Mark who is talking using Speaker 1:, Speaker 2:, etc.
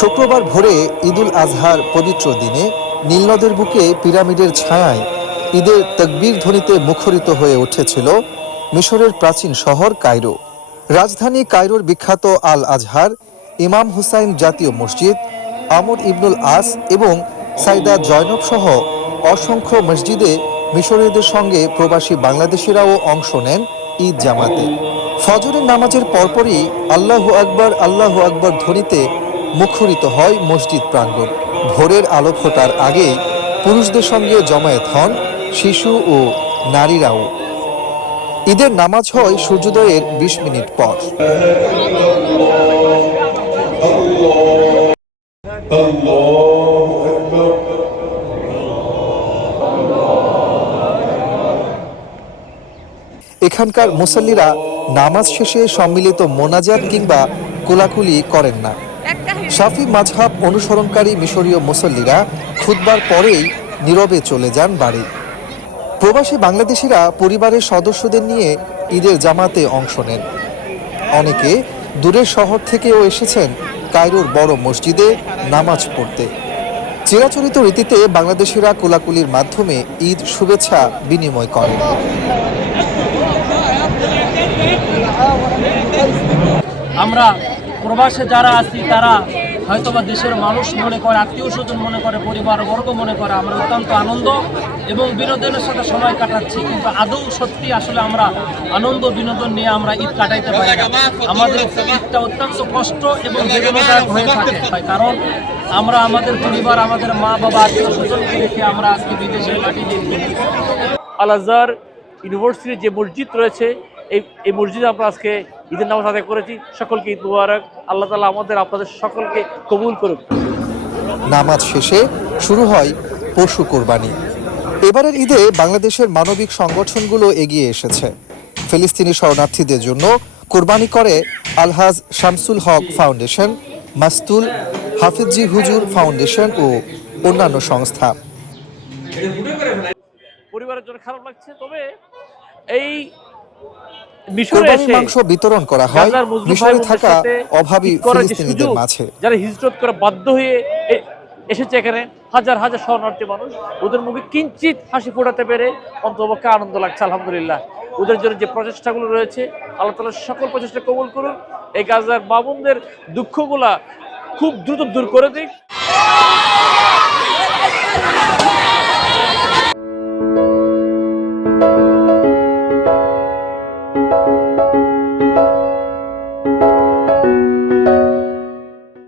Speaker 1: শুক্রবার ভোরে ঈদুল আজহার পবিত্র দিনে নীলনদের বুকে পিরামিডের ছায়ায় ঈদের তকবীর ধ্বনিতে মুখরিত হয়ে উঠেছিল মিশরের প্রাচীন শহর কায়রো। রাজধানী কায়রোর বিখ্যাত আল আজহার ইমাম হুসাইন জাতীয় মসজিদ, আমর ইবনুল আস এবং সাইদা জয়নব সহ অসংখ্য মসজিদে মিশরীয়দের সঙ্গে প্রবাসী বাংলাদেশিরাও অংশ নেন ঈদ জামাতে। ফজরের নামাজের পরপরই আল্লাহ আকবর আল্লাহ আকবর ধ্বনিতে মুখরিত হয় মসজিদ প্রাঙ্গণ। ভোরের আলো ফোটার আগে পুরুষদের সঙ্গে জমায়েত হন শিশু ও নারীরাও। ঈদের নামাজ হয় সূর্যোদয়ের বিশ মিনিট পর। এখানকার মুসল্লিরা নামাজ শেষে সম্মিলিত মোনাজাত কিংবা কোলাকুলি করেন না। শাফি মাঝহাব অনুসরণকারী মিশরীয় মুসল্লিরা খুদবার পরেই নীরবে চলে যান বাড়ি। প্রবাসী বাংলাদেশিরা পরিবারের সদস্যদের নিয়ে ঈদের জামাতে অংশ নেন। অনেকে দূরের শহর থেকেও এসেছেন কায়রোর বড় মসজিদে নামাজ পড়তে। চিরাচরিত রীতিতে বাংলাদেশিরা কোলাকুলির মাধ্যমে ঈদ শুভেচ্ছা বিনিময় করেন।
Speaker 2: আমরা প্রবাসে যারা আছি, তারা হয়তোবা দেশের মানুষ মনে করে, আত্মীয় স্বজন মনে করে পরিবার বর্গ মনে করে, আমরা অত্যন্ত আনন্দ এবং বিনোদনের সাথে সময় কাটাচ্ছি। কিন্তু আদৌ সত্যি আসলে আমরা আনন্দ, বিনোদন নিয়ে আমরা ঈদ কাটাইতে পারি আমাদের ঈদটা অত্যন্ত কষ্ট এবং বেদনাদায়ক হয়ে থাকে। কারণ আমরা আমাদের পরিবার, আমাদের মা বাবা, আত্মীয় স্বজনকে রেখে আমরা আজকে ঈদ করতেছি। আল আজহার ইউনিভার্সিটির যে মসজিদ রয়েছে, এই এই মসজিদে আমরা আজকে ঈদের নামাজ আদায় করেছি। সকলকে ঈদ মুবারক। আল্লাহ তালা আমাদের আপনাদের সকলকে কবুল করুক।
Speaker 1: নামাজ শেষে শুরু হয় পশু কোরবানি। এবারের ঈদে বাংলাদেশের মানবিক সংগঠনগুলো এগিয়ে এসেছে। ফিলিস্তিনি শরণার্থীদের জন্য কোরবানি করে আলহাজ শামসুল হক ফাউন্ডেশন মাস্তুল হাফিজি হুজুর ফাউন্ডেশন ও অন্যান্য সংস্থা।
Speaker 2: পরিবারের জন্য খারাপ লাগছে তবে এই
Speaker 1: কোরবানির
Speaker 2: এসে
Speaker 1: মাংস বিতরণ করা হয়। মিশরে থাকা অভাবী ফিলিস্তিনিদের মাঝে।
Speaker 2: যারা হিজরত করে বাধ্য হয়ে এসেছে এখানে হাজার হাজার শরণার্থী মানুষ। ওদের মুখে কিঞ্চিত হাসি ফোটাতে পেরে অন্তপক্ষে আনন্দ লাগছে আলহামদুলিল্লাহ। ওদের জন্য যে প্রচেষ্টাগুলো রয়েছে আল্লাহ তালা সকল প্রচেষ্টা কবুল করুন এই গাজার বাবুনদের দুঃখগুলা খুব দ্রুত দূর করে দিক।